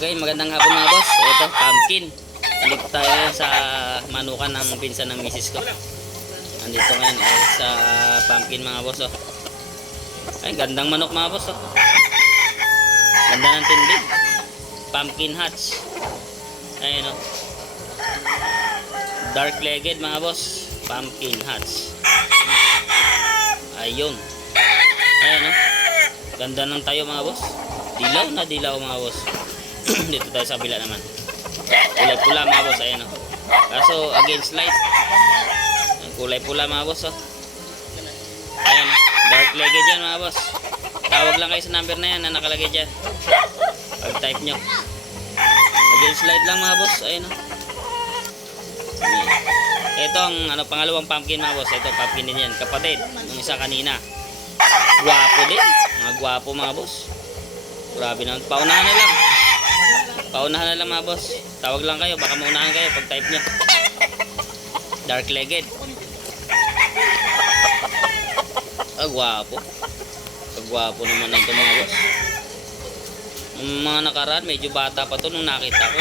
Okay, magandang hapon mga boss. Ito, pumpkin. Dito tayo sa manukan ng pinsan ng misis ko. Andito ngayon sa pumpkin mga boss. Oh. Ay, gandang manok mga boss. Oh. Ganda ng tindig. Pumpkin hatch. Ayun oh. Dark legged mga boss. Pumpkin hatch. Ayun. Ayun oh. Ganda ng tayo mga boss. Dilaw na dilaw mga boss. Dito tayo sa kabila naman. Kulay pula mga boss. Ayan o. Kaso against light. Kulay pula mga boss o. Ayan. Dark legged yan mga boss. Tawag lang kayo sa number na yan na nakalagay dyan. Pag type nyo. Against light lang mga boss. Ayan o. Ito ang pangalawang pumpkin mga boss. Ito pumpkin din yan. Kapatid. Yung isa kanina. Gwapo din. Mga gwapo mga boss. Grabe naman. Paunahan na lang. Paunahan na lang mga boss. Tawag lang kayo. Baka maunahan kayo pag type nyo. Dark legged. Gwapo. Gwapo naman ito mga boss. Yung mga nakaraan medyo bata pa to nung nakita ko.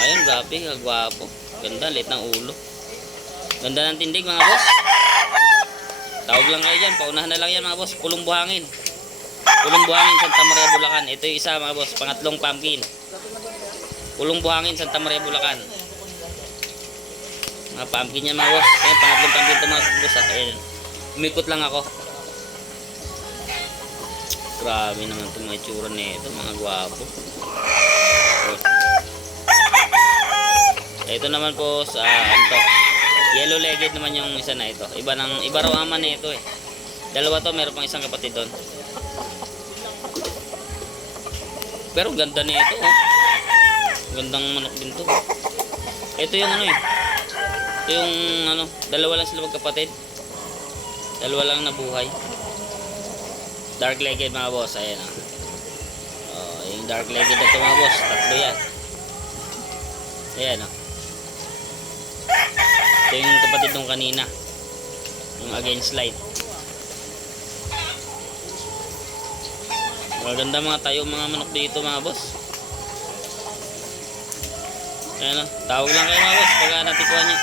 Ngayon grabe. Gwapo. Ganda. Lit ng ulo. Ganda ng tindig mga boss. Tawag lang kayo dyan. Paunahan na lang yan mga boss. Pulong buhangin. Pulong buhangin Santa Maria Bulacan. Ito yung isa mga boss. Pangatlong pumpkin. Pulong buhangin Santa Maria Bulacan. Mga pumpkin yan mga boss. Ayan, pangatlong pumpkin ito mga boss. Ayan. Umikot lang ako. Grabe naman itong mga itsura nito. Mga gwapo. Ito naman po sa ano, yellow legged naman yung isa na ito. Iba raw ama na ito eh. Dalawa to, meron pang isang kapatid doon. Pero ganda na ito oh. Gandang manok din to. Ito yung ano eh. Ito yung ano, dalawa lang sila magkapatid. Dalawa lang nabuhay. Dark legged mga boss, ayan ah. Oh, yung dark legged na ito mga boss, tatlo yan. Ayan ah. Ito yung kapatid nung kanina. Yung against light. Maganda mga tayo mga manok dito mga boss. Ayan o. Tawag lang kayo mga boss pag natikuhan nyo.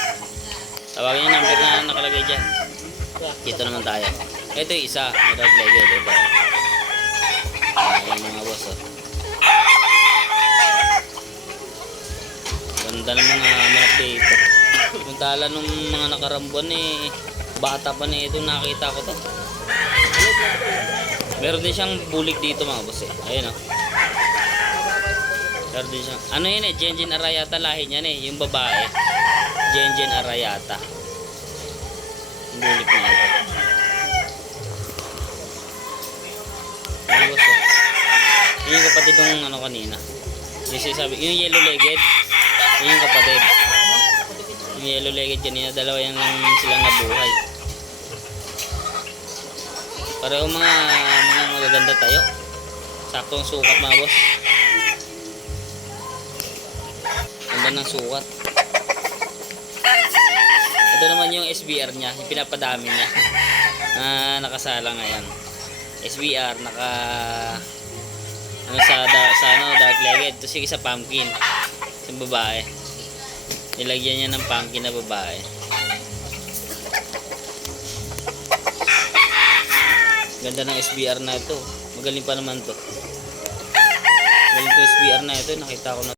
Tawagin nyo number na nakalagay dyan. Dito naman tayo. Ito yung isa. Dark legged. Ito. Ayan mga boss o. Ganda ng mga manok dito. Puntala nung mga nakarambuan eh. Bata pa na ito nakita ko to. Meron din siyang bulik dito mga boss eh. Ayun o. Meron din siyang. Ano yun eh. Genjen Arayata lahi niyan eh. Yung babae. Genjen Arayata. Yung bulik niya ito. Mga boss oh. Yun yung kapatid ng ano kanina. Yung sinasabi. Yung yellow legged. Yun yung kapatid. Yung yellow legged kanina. Dalawa yan lang silang nabuhay. Pareho mga magaganda tayo. Saktong sukat mga boss. Ganda ng sukat. Ito naman yung SBR niya, yung pinapadami niya. Nakasala ngayon. SBR naka ano sa dark legged. Ito sige sa pumpkin. Sa babae. Nilagyan niya ng pumpkin na babae. Ganda ng SBR na ito. Magaling pa naman to. Magaling to SBR na ito. Nakita ko na.